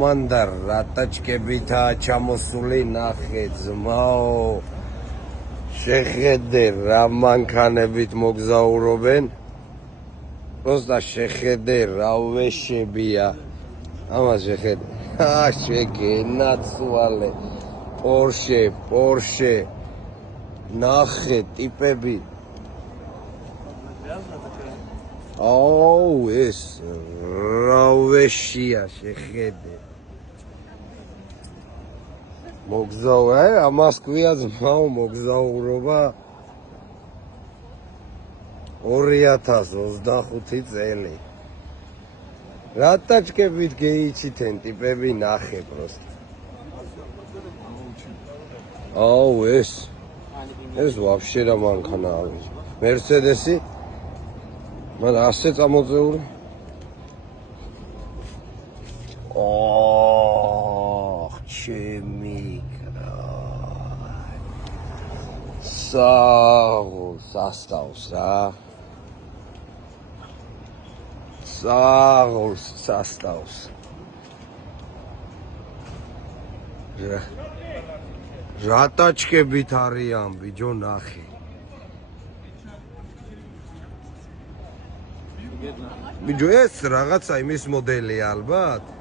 მანდა რატაჭკებითაა ჩამოსული ნახე ძმაო შეხედე რა მანქანებით მოგზაურობენ პროსტა შეხედე რა ვეშებია ამას შეხედე შეგენაცვალე Porsche ნახე ტიპები აუ ეს რა ვეშია შეხედე მოგზაურა ამას ქვია ძმაო მოგზაურობა 2025 წელი რა ტაჭკებით გეიჩითენ ტიპები ნახე პროსტა აუ ეს ვაფშე რა მანქანაა მერცედესი მან ასე წამოწეული ჩემი სასტავს რა სასტავს რა ტაჭკებით არიან ბიჭო ნახე ბიჭო ეს რაღაცა იმის მოდელია ალბათ